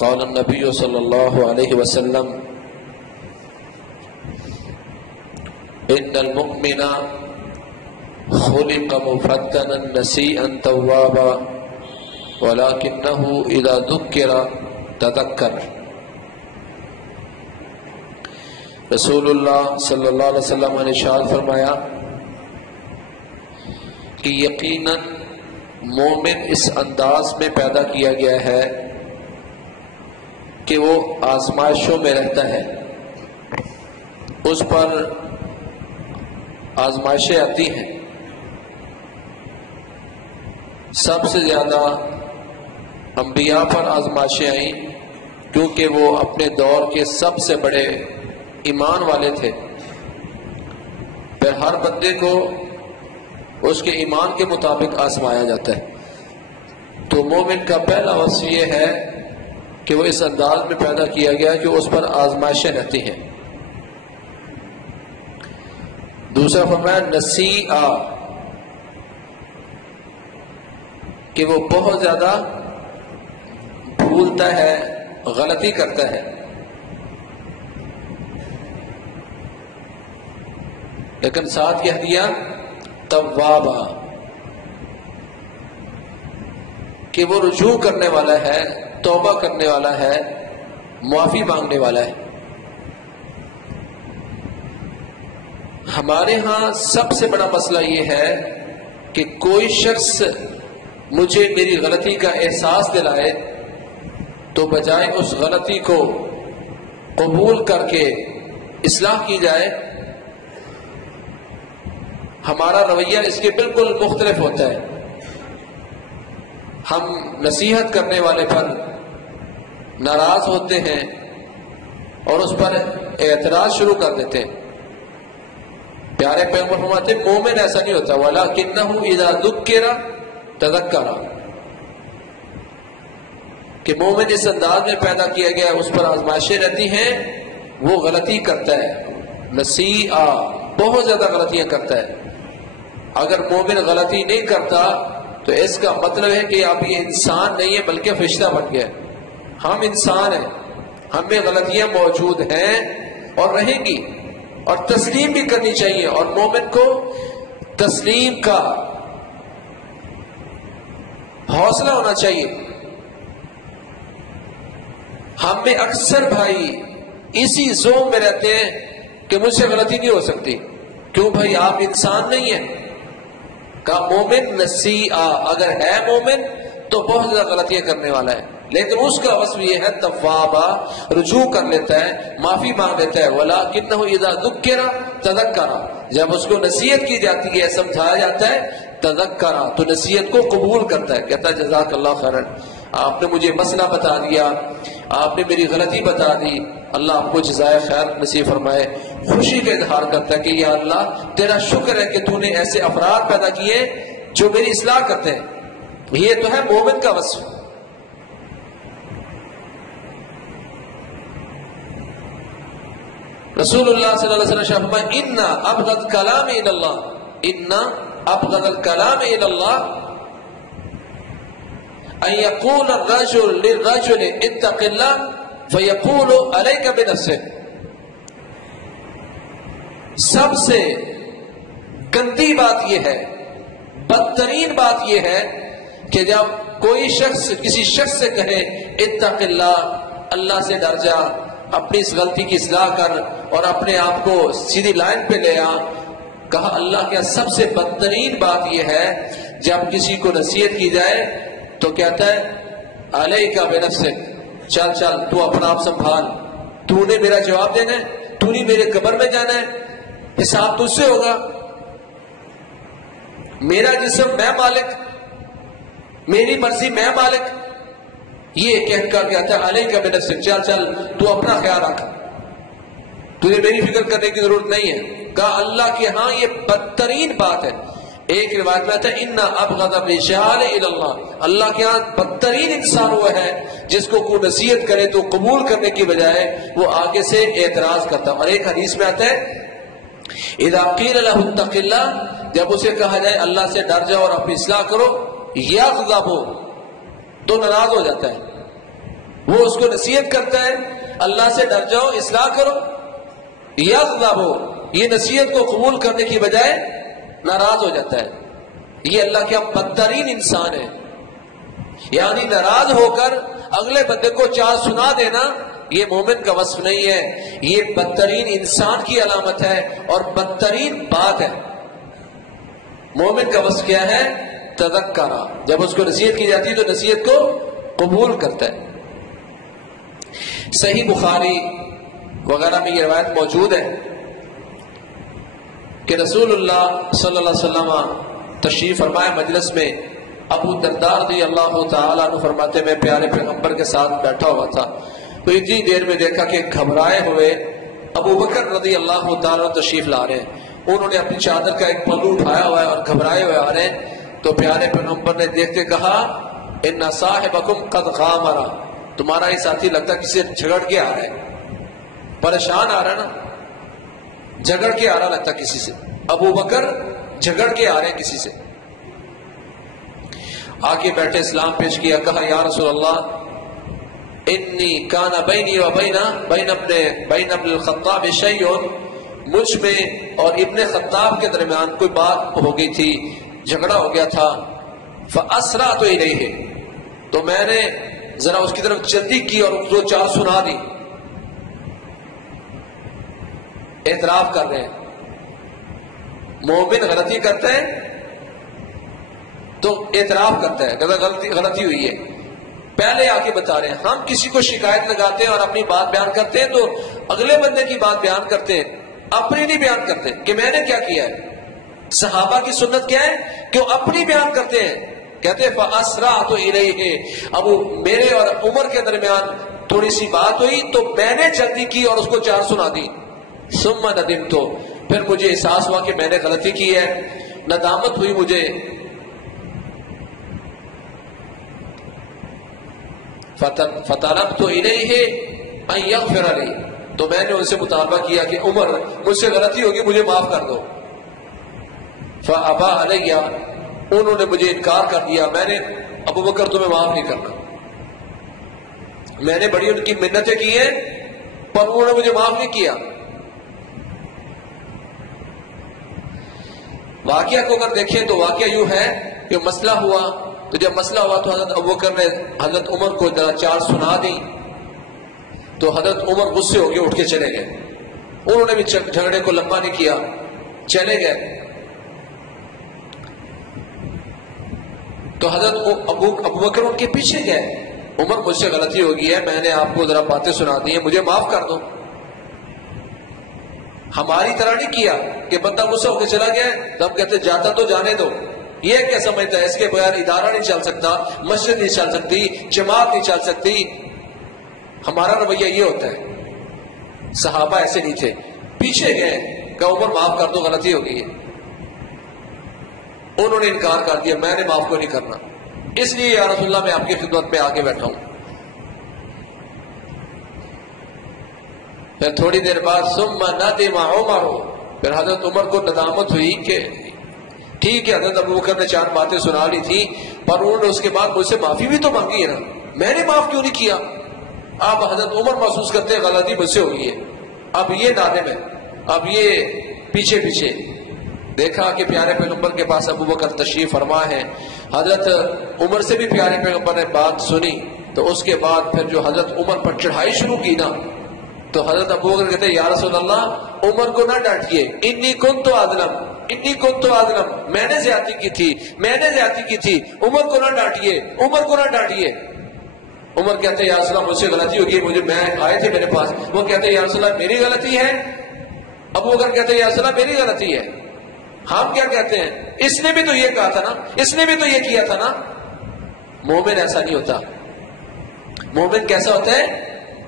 قال النبی صلی اللہ علیہ وسلم ان المؤمن خلق مفتنا نسیئا توابا ولكنه اذا ذکر تذکر۔ رسول اللہ صلی اللہ علیہ وسلم نے ارشاد فرمایا کہ یقیناً مومن اس انداز میں پیدا کیا گیا ہے کہ وہ آزمائشوں میں رہتا ہے، اس پر آزمائشیں آتی ہیں۔ سب سے زیادہ انبیاء پر آزمائشیں آئیں کیونکہ وہ اپنے دور کے سب سے بڑے ایمان والے تھے۔ پھر ہر بندے کو اس کے ایمان کے مطابق آزمایا جاتا ہے۔ تو مومن کا پہلا وصف یہ ہے کہ وہ اس انداز میں پیدا کیا گیا کہ اس پر آزمائشیں رہتی ہیں۔ دوسرا فرمایا نسیئا، کہ وہ بہت زیادہ بھولتا ہے، غلطی کرتا ہے، لیکن ساتھ کہہ دیا توابا، کہ وہ رجوع کرنے والا ہے، توبہ کرنے والا ہے، معافی مانگنے والا ہے۔ ہمارے ہاں سب سے بڑا مسئلہ یہ ہے کہ کوئی شخص مجھے میری غلطی کا احساس دلائے تو بجائے اس غلطی کو قبول کر کے اصلاح کی جائے، ہمارا رویہ اس کے بالکل مختلف ہوتا ہے۔ ہم نصیحت کرنے والے پر ناراض ہوتے ہیں اور اس پر اعتراض شروع کر دیتے ہیں۔ پیارے پیغمبر فرماتے ہیں مومن ایسا نہیں ہوتا، وَلَكِنَّهُ إِذَا ذُكِّرَ تذکر، کہ مومن اس انداز میں پیدا کیا گیا اس پر آزمائشیں رہتی ہیں، وہ غلطی کرتا ہے، نسیئا، بہت زیادہ غلطیاں کرتا ہے۔ اگر مومن غلطی نہیں کرتا تو اس کا مطلب ہے کہ اب یہ انسان نہیں ہے بلکہ فرشتہ بن گیا ہے۔ ہم انسان ہیں، ہم میں غلطیاں موجود ہیں اور رہیں گی، اور تسلیم بھی کرنی چاہیے، اور مومن کو تسلیم کا حوصلہ ہونا چاہیے۔ ہم میں اکثر بھائی اسی زوم میں رہتے ہیں کہ مجھ سے غلطی نہیں ہو سکتی۔ کیوں بھائی؟ آپ انسان نہیں ہیں۔ کہا مومن نسیئا، اگر ہے مومن تو بہت زیادہ غلطیاں کرنے والا ہے، لیکن اس کا وصف یہ ہے توابا، رجوع کر لیتا ہے، معافی مانگ لیتا ہے۔ وَلَكِنَّهُ إِذَا ذُكِّرَ تَذَكَّرَ، جب اس کو نصیحت کی جاتی ہے، سمجھایا جاتا ہے، تذکرہ، تو نصیحت کو قبول کرتا ہے، کہتا ہے جزاک اللہ خیرن، آپ نے مجھے مسئلہ بتا دیا، آپ نے میری غلطی بتا دی، اللہ آپ کو جزائے خیر نصیب فرمائے۔ خوشی کا اظہار کرتا ہے کہ یا اللہ تیرا شکر ہے کہ تو نے ایسے افراد پیدا کیے جو میری اصلاح کرتے ہیں۔ یہ تو ہے مومن کا وصف۔ رسول اللہ صلی اللہ علیہ وسلم فرمایا ان ابغض کلام الی اللہ، ان ابغض الکلام الی اللہ ان یقول الرجل للرجل اتق اللہ فیقول علیک بنفسک، سب سے گندی بات یہ ہے، بدترین بات یہ ہے کہ جب کوئی شخص کسی شخص سے کہے اتق اللہ، اللہ سے ڈر جا، اپنی اس غلطی کی اصلاح کر اور اپنے آپ کو سیدھی لائن پہ لے آ۔ کہا اللہ کیا سب سے بدترین بات یہ ہے جب کسی کو نصیحت کی جائے تو کہتا ہے علیک بنفسک، چل چل تو اپنا آپ سنبھال، تو نے میرا جواب دینا ہے، تو نے میرے قبر میں جانا ہے، حساب تجھ سے ہوگا، میرا جسم میں مالک، میری مرضی میں مالک۔ یہ کہہ کر کہتا ہے علیک بنفسک، چل چل تو اپنا خیال رکھ، تجھے میری فکر کرنے کی ضرورت نہیں ہے۔ کہا اللہ کے ہاں یہ بدترین بات ہے۔ ایک روایت میں آتا ہے ان ابغض الرجال الی اللہ، اللہ کے ہاں بدترین انسان وہ ہے جس کو کوئی نصیحت کرے تو قبول کرنے کی بجائے وہ آگے سے اعتراض کرتا۔ اور ایک حدیث میں آتا ہے اذا قیل له اتق اللہ، جب اسے کہا جائے اللہ سے ڈر جاؤ اور اپنی اصلاح کرو، یغضب، تو ناراض ہو جاتا ہے، وہ اس کو نصیحت کرتا ہے اللہ سے ڈر جاؤ، اصلاح کرو، یغضب، یہ نصیحت کو قبول کرنے کی بجائے ناراض ہو جاتا ہے. یہ اللہ کے بدترین انسان ہے. یعنی ناراض ہو کر اگلے بندے کو چار سنا دینا یہ مومن کا وصف نہیں ہے، یہ بدترین انسان کی علامت ہے اور بدترین بات ہے. مومن کا وصف کیا ہے؟ تذکرہ، جب اس کو نصیحت کی جاتی ہے تو نصیحت کو قبول کرتا ہے. صحیح بخاری وغیرہ میں یہ روایت موجود ہے کہ رسول اللہ صلی اللہ علیہ وسلم تشریف فرمائے مجلس میں. ابو الدرداء رضی اللہ تعالیٰ عنہ فرماتے میں پیارے پیغمبر کے ساتھ بیٹھا ہوا تھا تو اتنی دیر میں دیکھا کہ گھبرائے ہوئے ابو بکر رضی اللہ تعالیٰ عنہ تشریف لا رہے ہیں. انہوں نے اپنی چادر کا ایک پلو اٹھایا ہوا ہے اور گھبرائے ہوئے آ رہے ہیں. تو پیارے پیغمبر نے دیکھتے کہا ان صاحبکم قد غامر، تمہارا یہ ساتھی لگتا ہے کسی سے جھگڑ کے آ رہا ہے، پریشان آ رہا ہے نا، جھگڑ کے آ رہا لگتا کسی سے. ابو بکر جھگڑ کے آ رہے ہیں کسی سے. آگے بیٹھے اسلام پیش کیا، کہا یا رسول اللہ انی کان بینی و بین ابن الخطاب شیء، مجھ میں اور ابن خطاب کے درمیان کوئی بات ہو گئی تھی، جھگڑا ہو گیا تھا. فاسرعت الیہ، تو میں نے ذرا اس کی طرف جلدی کی اور دو چار سنا دی. اعتراف کر رہے ہیں. مومن غلطی کرتے ہیں تو اعتراف کرتا ہے کہ غلطی ہوئی ہے، پہلے آ کے بتا رہے ہیں. ہم کسی کو شکایت لگاتے ہیں اور اپنی بات بیان کرتے ہیں تو اگلے بندے کی بات بیان کرتے ہیں، اپنی نہیں بیان کرتے کہ میں نے کیا کیا ہے. صحابہ کی سنت کیا ہے کہ وہ اپنی بیان کرتے ہیں. کہتے ہیں فاسرعت الیہ، اب میرے اور عمر کے درمیان تھوڑی سی بات ہوئی تو میں نے جلدی کی اور اس کو چار سنا دی. ثم ندمت، پھر مجھے احساس ہوا کہ میں نے غلطی کی ہے، ندامت ہوئی مجھے. فطلبت الیہ ان یغفر لی، تو میں نے ان سے مطالبہ کیا کہ عمر مجھ سے غلطی ہوگی، مجھے معاف کر دو. فابا علیہ، انہوں نے مجھے انکار کر دیا. میں نے ابو بکر تمہیں معاف نہیں کرنا. میں نے بڑی ان کی منتیں کی ہیں پر انہوں نے مجھے معاف نہیں کیا. واقعہ کو اگر دیکھیں تو واقعہ یوں ہے کہ مسئلہ ہوا، تو جب مسئلہ ہوا تو حضرت ابوبکر نے حضرت عمر کو ذرا چار سنا دی تو حضرت عمر غصے ہو کے اٹھ کے چلے گئے. انہوں نے بھی جھگڑے کو لمبا نہیں کیا، چلے گئے. تو حضرت ابوبکر ان کے پیچھے گئے. عمر مجھ سے غلطی ہو گئی ہے، میں نے آپ کو ذرا باتیں سنا دی ہیں، مجھے معاف کر دو. ہماری طرح نہیں کیا کہ بندہ غصہ ہو کے چلا گیا تو ہم کہتے جاتا تو جانے دو. یہ کیا سمجھتا ہے اس کے بغیر ادارہ نہیں چل سکتا، مسجد نہیں چل سکتی، جماعت نہیں چل سکتی. ہمارا رویہ یہ ہوتا ہے. صحابہ ایسے نہیں تھے، پیچھے گئے کہ عمر معاف کر دو، غلطی ہو گئی ہے. انہوں نے انکار کر دیا، میں نے معاف کو نہیں کرنا، اس لیے یا رسول اللہ میں آپ کی خدمت میں آگے بیٹھا ہوں. پھر تھوڑی دیر بعد ثم ندم عمر، پھر حضرت عمر کو ندامت ہوئی کہ ٹھیک ہے حضرت ابوبکر نے چار باتیں سنا لی تھی پر انہوں نے اس کے بعد مجھ سے معافی بھی تو مانگی ہے نا، میں نے معاف کیوں نہیں کیا. اب حضرت عمر محسوس کرتے ہیں غلطی مجھ سے ہوئی ہے، اب یہ نادم ہے، اب یہ پیچھے پیچھے. دیکھا کہ پیارے پیغمبر کے پاس ابوبکر تشریف فرما ہے. حضرت عمر سے بھی پیارے پیغمبر نے بات سنی تو اس کے بعد پھر جو حضرت عمر پر چڑھائی شروع کی نا تو حضرت ابوبکر کہتے ہیں یا رسول اللہ عمر کو نہ ڈانٹیے، انی کنت اظلم، میں نے زیادتی کی تھی، عمر کو نہ ڈانٹیے. عمر کہتے ہیں یا رسول اللہ مجھ سے غلطی ہوگی، میں آئے تھے میرے پاس، وہ کہتے ہیں یا رسول اللہ میری غلطی ہے. ابوبکر کہتے ہیں یا رسول اللہ میری غلطی ہے. ہم کیا کہتے ہیں اس نے بھی تو یہ کہا تھا نا، اس نے بھی تو یہ کیا تھا نا. مومن ایسا نہیں ہوتا. مومن کیسا ہوتا ہے؟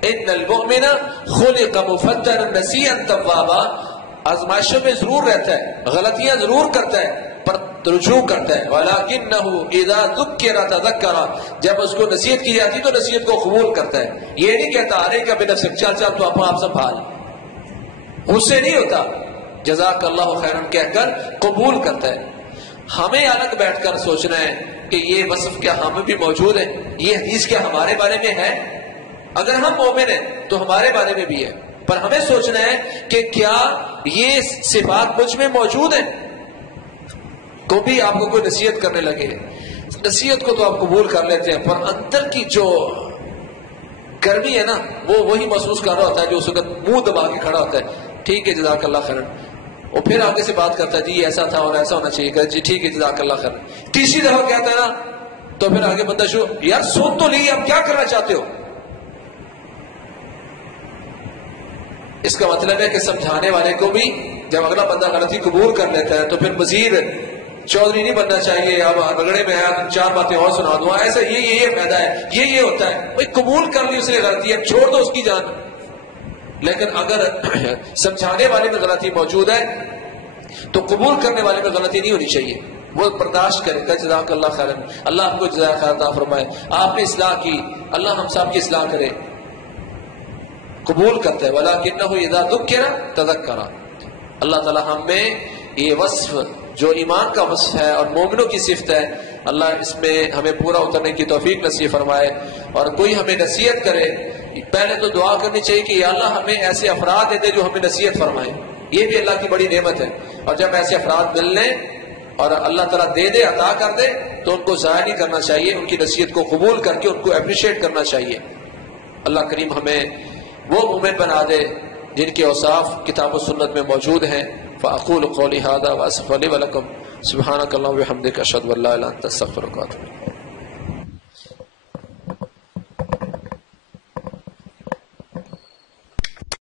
ان المؤمن خلق مفتنا نسيا توابا، آزمائشوں میں ضرور رہتا ہے، غلطیاں ضرور کرتا ہے پر رجوع کرتا ہے. ولكنه اذا ذكر تذكر، جب اس کو نصیحت کی جاتی تو نصیحت کو قبول کرتا ہے. یہ نہیں کہتا ارے کا بنفسک چل تو آپ سنبھال، غصے نہیں ہوتا، جزاک اللہ خیرن کہہ کر قبول کرتا ہے. ہمیں الگ بیٹھ کر سوچنا ہے کہ یہ وصف کیا ہم بھی موجود ہے، یہ حدیث کیا ہمارے بارے میں ہے. اگر ہم مومن ہیں تو ہمارے بارے میں بھی ہے، پر ہمیں سوچنا ہے کہ کیا یہ صفات مجھ میں موجود ہیں؟ بھی آپ کو کوئی نصیحت کرنے لگے، نصیحت کو تو آپ قبول کر لیتے ہیں، پر اندر کی جو گرمی ہے نا وہ وہی محسوس کر رہا ہوتا ہے جو اس وقت منہ دبا کے کھڑا ہوتا ہے، ٹھیک ہے جزاک اللہ خیرن، اور پھر آگے سے بات کرتا ہے جی ایسا تھا اور ایسا ہونا چاہیے، کہ جی ٹھیک ہے جزاک اللہ خیرن، تیسری دفعہ کہتا ہے نا تو پھر آگے بندہ یار سن تو لی، اب کیا کرنا چاہتے ہو؟ اس کا مطلب ہے کہ سمجھانے والے کو بھی جب اگلا بندہ غلطی قبول کر لیتا ہے تو پھر مزید چودھری نہیں بننا چاہیے، اب رگڑے میں آیا چار باتیں اور سنا دوں، ایسا یہ فائدہ ہے، یہ ہوتا ہے بھائی، قبول کر لی اس نے غلطی، اب چھوڑ دو اس کی جان۔ لیکن اگر سمجھانے والے میں غلطی موجود ہے تو قبول کرنے والے میں غلطی نہیں ہونی چاہیے، وہ برداشت کرے گا، جزاک اللہ خیرن، اللہ آپ کو جزائے خیر عطا فرمائے، آپ نے اصلاح کی، اللہ ہم سب کی اصلاح کرے، قبول کرتا ہے۔ وَلَكِنَّهُ إِذَا ذُكِّرَ تَذَكَّرَ۔ اللہ تعالی ہم میں یہ وصف جو ایمان کا وصف ہے اور مومنوں کی صفت ہے، اللہ اس میں ہمیں پورا اترنے کی توفیق نصیب فرمائے۔ اور کوئی ہمیں نصیحت کرے، پہلے تو دعا کرنی چاہیے کہ یا اللہ ہمیں ایسے افراد دے دے جو ہمیں نصیحت فرمائیں، یہ بھی اللہ کی بڑی نعمت ہے۔ اور جب ایسے افراد مل لیں اور اللہ تعالیٰ دے دے، عطا کر دے، تو ان کو ضائع نہیں کرنا چاہیے، ان کی نصیحت کو قبول کر کے ان کو اپریشیٹ کرنا چاہیے۔ اللہ کریم ہمیں وہ مومن بنا دے جن کے اوصاف کتاب و سنت میں موجود ہیں۔ فاقول قولی ھذا واستغفر لي ولکم، سبحانک اللہم وبحمدک، اشہد ان لا الہ الا انت، استغفرک واتوب الیک۔